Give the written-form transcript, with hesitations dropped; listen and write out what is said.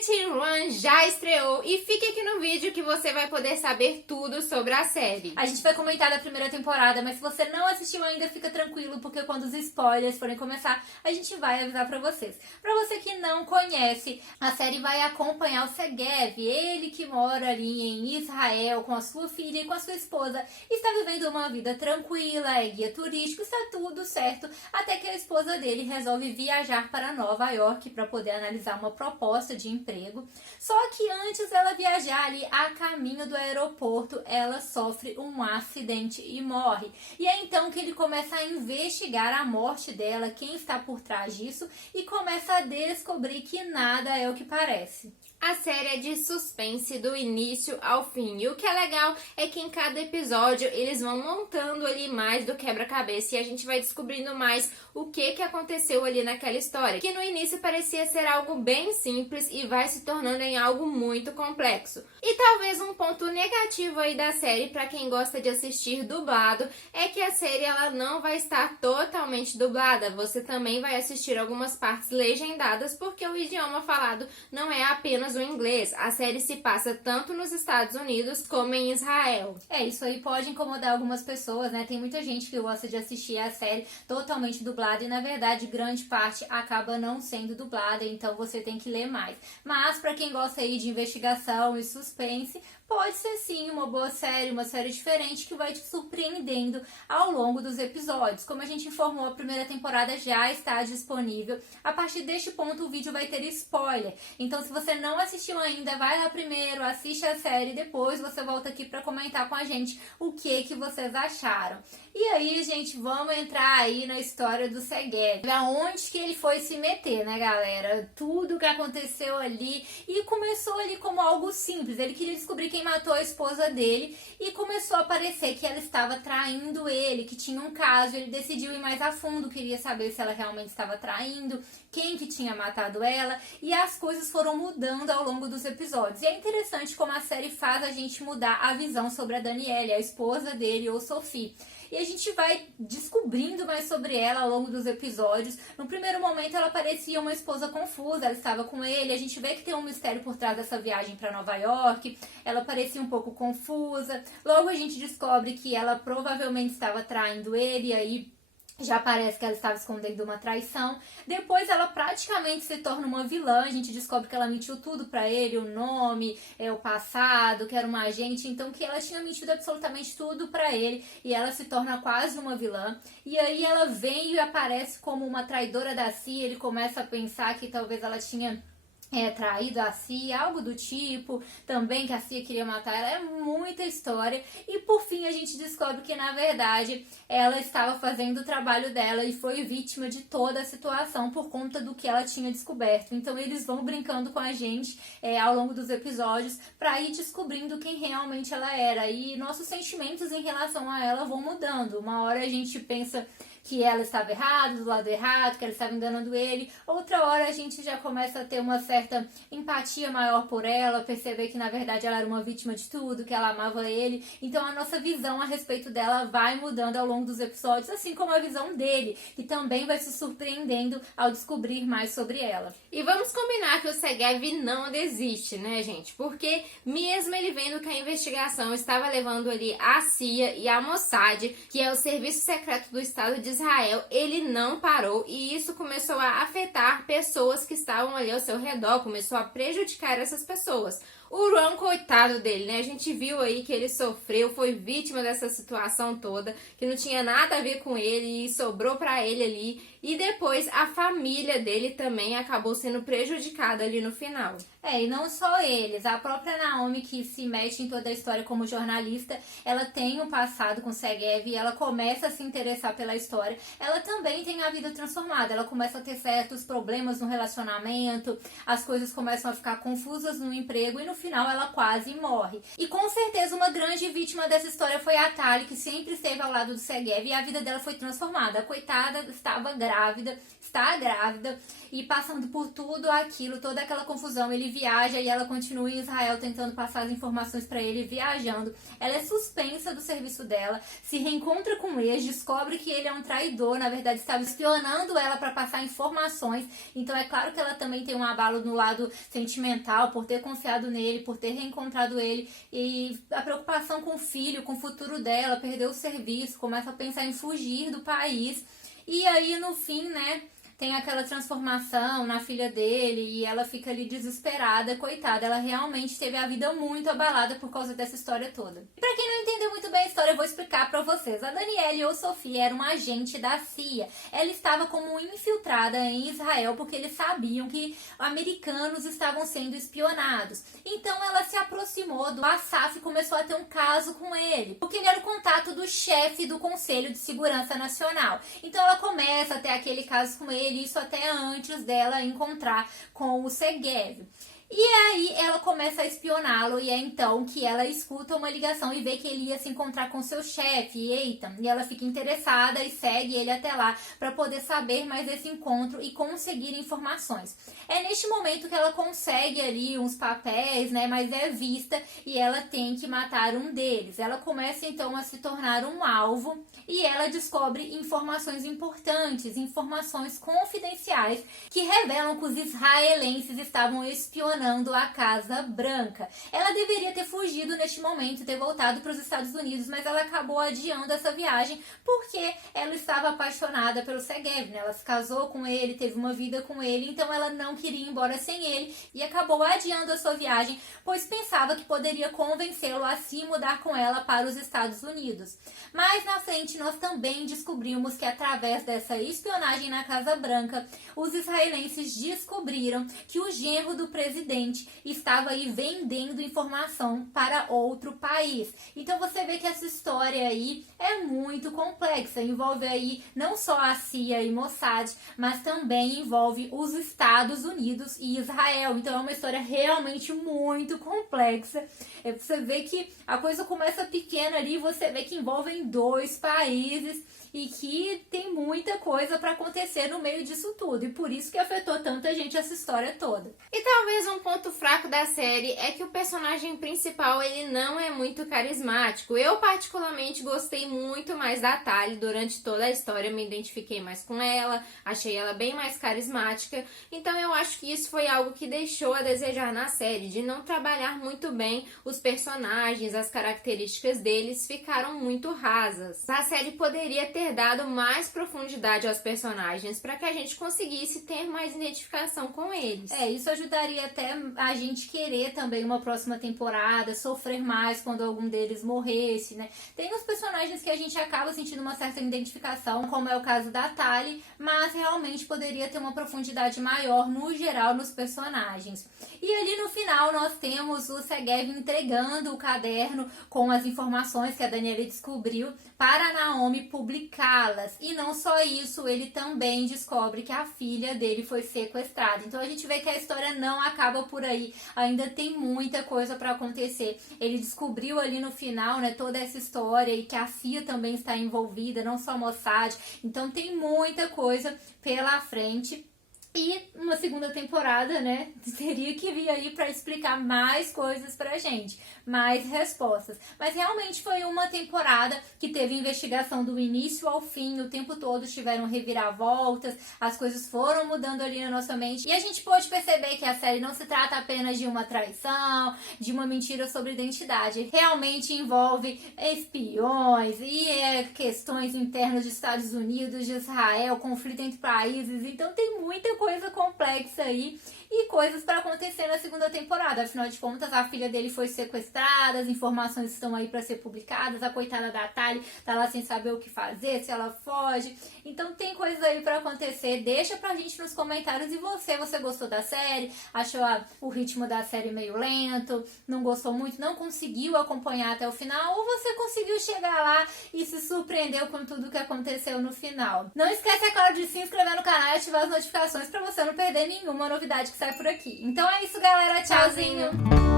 Teen Run já estreou e fique aqui no vídeo que você vai poder saber tudo sobre a série. A gente vai comentar da primeira temporada, mas se você não assistiu ainda, fica tranquilo, porque quando os spoilers forem começar, a gente vai avisar pra vocês. Pra você que não conhece, a série vai acompanhar o Segev, ele que mora ali em Israel com a sua filha e com a sua esposa, está vivendo uma vida tranquila, é guia turístico, está tudo certo, até que a esposa dele resolve viajar para Nova York para poder analisar uma proposta de emprego. Só que antes dela viajar ali a caminho do aeroporto, ela sofre um acidente e morre. E é então que ele começa a investigar a morte dela, quem está por trás disso, e começa a descobrir que nada é o que parece. A série é de suspense do início ao fim. E o que é legal é que em cada episódio eles vão montando ali mais do quebra-cabeça e a gente vai descobrindo mais o que aconteceu ali naquela história. Que no início parecia ser algo bem simples e vai se tornando em algo muito complexo. E talvez um ponto negativo aí da série para quem gosta de assistir dublado é que a série ela não vai estar totalmente dublada. Você também vai assistir algumas partes legendadas porque o idioma falado não é apenas o inglês. A série se passa tanto nos Estados Unidos como em Israel. Isso aí pode incomodar algumas pessoas, né? Tem muita gente que gosta de assistir a série totalmente dublada e, na verdade, grande parte acaba não sendo dublada, então você tem que ler mais. Mas, pra quem gosta aí de investigação e suspense, pode ser sim uma boa série, uma série diferente que vai te surpreendendo ao longo dos episódios. Como a gente informou, a primeira temporada já está disponível. A partir deste ponto, o vídeo vai ter spoiler. Então, se você não assistiu ainda, vai lá primeiro, assiste a série, depois você volta aqui para comentar com a gente o que vocês acharam. E aí, gente, vamos entrar aí na história do Segev. Aonde que ele foi se meter, né, galera? Tudo que aconteceu ali. E começou ali como algo simples. Ele queria descobrir quem matou a esposa dele e começou a parecer que ela estava traindo ele, que tinha um caso. Ele decidiu ir mais a fundo, queria saber se ela realmente estava traindo, quem que tinha matado ela, e as coisas foram mudando ao longo dos episódios. E é interessante como a série faz a gente mudar a visão sobre a Danielle, a esposa dele, ou Sophie. E a gente vai descobrindo mais sobre ela ao longo dos episódios. No primeiro momento ela parecia uma esposa confusa, ela estava com ele, a gente vê que tem um mistério por trás dessa viagem para Nova York, ela parecia um pouco confusa. Logo a gente descobre que ela provavelmente estava traindo ele, e aí já parece que ela estava escondendo uma traição. Depois ela praticamente se torna uma vilã. A gente descobre que ela mentiu tudo pra ele, o nome, o passado, que era uma agente. Então que ela tinha mentido absolutamente tudo pra ele. E ela se torna quase uma vilã. E aí ela vem e aparece como uma traidora da CIA. Ele começa a pensar que talvez ela tinha traído a CIA, algo do tipo, também que a CIA queria matar ela. É muita história. E por fim a gente descobre que na verdade ela estava fazendo o trabalho dela e foi vítima de toda a situação por conta do que ela tinha descoberto. Então eles vão brincando com a gente ao longo dos episódios para ir descobrindo quem realmente ela era, e nossos sentimentos em relação a ela vão mudando. Uma hora a gente pensa que ela estava errada, do lado errado, que ela estava enganando ele. Outra hora a gente já começa a ter uma certa empatia maior por ela, perceber que na verdade ela era uma vítima de tudo, que ela amava ele. Então a nossa visão a respeito dela vai mudando ao longo dos episódios, assim como a visão dele, que também vai se surpreendendo ao descobrir mais sobre ela. E vamos combinar que o Segev não desiste, né, gente? Porque mesmo ele vendo que a investigação estava levando ali a CIA e a Mossad, que é o serviço secreto do Estado de Israel, ele não parou, e isso começou a afetar pessoas que estavam ali ao seu redor, começou a prejudicar essas pessoas. O Ron, coitado dele, né? A gente viu aí que ele sofreu, foi vítima dessa situação toda, que não tinha nada a ver com ele e sobrou pra ele ali. E depois a família dele também acabou sendo prejudicada ali no final. E não só eles, a própria Naomi, que se mete em toda a história como jornalista, ela tem um passado com Segev e ela começa a se interessar pela história. Ela também tem a vida transformada, ela começa a ter certos problemas no relacionamento, as coisas começam a ficar confusas no emprego e no final ela quase morre. E com certeza uma grande vítima dessa história foi a Tali, que sempre esteve ao lado do Segev, e a vida dela foi transformada. A coitada estava grávida, está grávida, e passando por tudo aquilo, toda aquela confusão, ele viaja e ela continua em Israel tentando passar as informações para ele, viajando. Ela é suspensa do serviço dela, se reencontra com ele, descobre que ele é um traidor, na verdade estava espionando ela para passar informações. Então é claro que ela também tem um abalo no lado sentimental, por ter confiado nele, por ter reencontrado ele, e a preocupação com o filho, com o futuro dela, perdeu o serviço, começa a pensar em fugir do país. E aí no fim, né, tem aquela transformação na filha dele e ela fica ali desesperada, coitada. Ela realmente teve a vida muito abalada por causa dessa história toda. E pra quem não entendeu muito bem a história, eu vou explicar pra vocês. A Danielle, ou Sofia, era uma agente da CIA. Ela estava como infiltrada em Israel porque eles sabiam que americanos estavam sendo espionados. Então ela se aproximou do Assaf e começou a ter um caso com ele, porque ele era o contato do chefe do Conselho de Segurança Nacional. Então ela começa a ter aquele caso com ele, isso até antes dela encontrar com o Segev. E aí ela começa a espioná-lo e é então que ela escuta uma ligação e vê que ele ia se encontrar com seu chefe, Eitan. E ela fica interessada e segue ele até lá para poder saber mais desse encontro e conseguir informações. É neste momento que ela consegue ali uns papéis, né, mas é vista e ela tem que matar um deles. Ela começa então a se tornar um alvo e ela descobre informações importantes, informações confidenciais que revelam que os israelenses estavam espionando a Casa Branca. Ela deveria ter fugido neste momento, ter voltado para os Estados Unidos, mas ela acabou adiando essa viagem porque ela estava apaixonada pelo Segev, né? Ela se casou com ele, teve uma vida com ele, então ela não queria ir embora sem ele e acabou adiando a sua viagem, pois pensava que poderia convencê-lo a se mudar com ela para os Estados Unidos. Mas na frente nós também descobrimos que através dessa espionagem na Casa Branca, os israelenses descobriram que o genro do presidente estava aí vendendo informação para outro país. Então você vê que essa história aí é muito complexa, envolve aí não só a CIA e Mossad, mas também envolve os Estados Unidos e Israel. Então é uma história realmente muito complexa. Você vê que a coisa começa pequena ali, você vê que envolvem dois países e que tem muita coisa para acontecer no meio disso tudo, e por isso que afetou tanta gente essa história toda. E talvez um ponto fraco da série é que o personagem principal, ele não é muito carismático. Eu particularmente gostei muito mais da Tali durante toda a história, me identifiquei mais com ela, achei ela bem mais carismática, então eu acho que isso foi algo que deixou a desejar na série, de não trabalhar muito bem os personagens, as características deles ficaram muito rasas. A série poderia ter dado mais profundidade aos personagens para que a gente conseguisse ter mais identificação com eles. Isso ajudaria até a gente querer também uma próxima temporada, sofrer mais quando algum deles morresse, né? Tem os personagens que a gente acaba sentindo uma certa identificação, como é o caso da Tali, mas realmente poderia ter uma profundidade maior no geral nos personagens. E ali no final nós temos o Segev entregando o caderno com as informações que a Danielle descobriu para a Naomi publicá-las. E não só isso, ele também descobre que a filha dele foi sequestrada. Então a gente vê que a história não acaba por aí, ainda tem muita coisa para acontecer. Ele descobriu ali no final, né, toda essa história e que a CIA também está envolvida, não só a Mossad. Então tem muita coisa pela frente. E uma segunda temporada, né, teria que vir aí pra explicar mais coisas pra gente, mais respostas. Mas realmente foi uma temporada que teve investigação do início ao fim, o tempo todo tiveram reviravoltas, as coisas foram mudando ali na nossa mente. E a gente pôde perceber que a série não se trata apenas de uma traição, de uma mentira sobre identidade. Realmente envolve espiões e questões internas dos Estados Unidos, de Israel, conflito entre países. Então tem muita coisa complexa aí e coisas para acontecer na segunda temporada. Afinal de contas, a filha dele foi sequestrada, as informações estão aí para ser publicadas, a coitada da Tali tá lá sem saber o que fazer, se ela foge. Então tem coisas aí para acontecer. Deixa pra gente nos comentários. E você gostou da série? Achou o ritmo da série meio lento? Não gostou muito? Não conseguiu acompanhar até o final? Ou você conseguiu chegar lá e se surpreendeu com tudo que aconteceu no final? Não esquece, é claro, de se inscrever no canal e ativar as notificações para você não perder nenhuma novidade que sai por aqui. Então é isso, galera. Tchauzinho!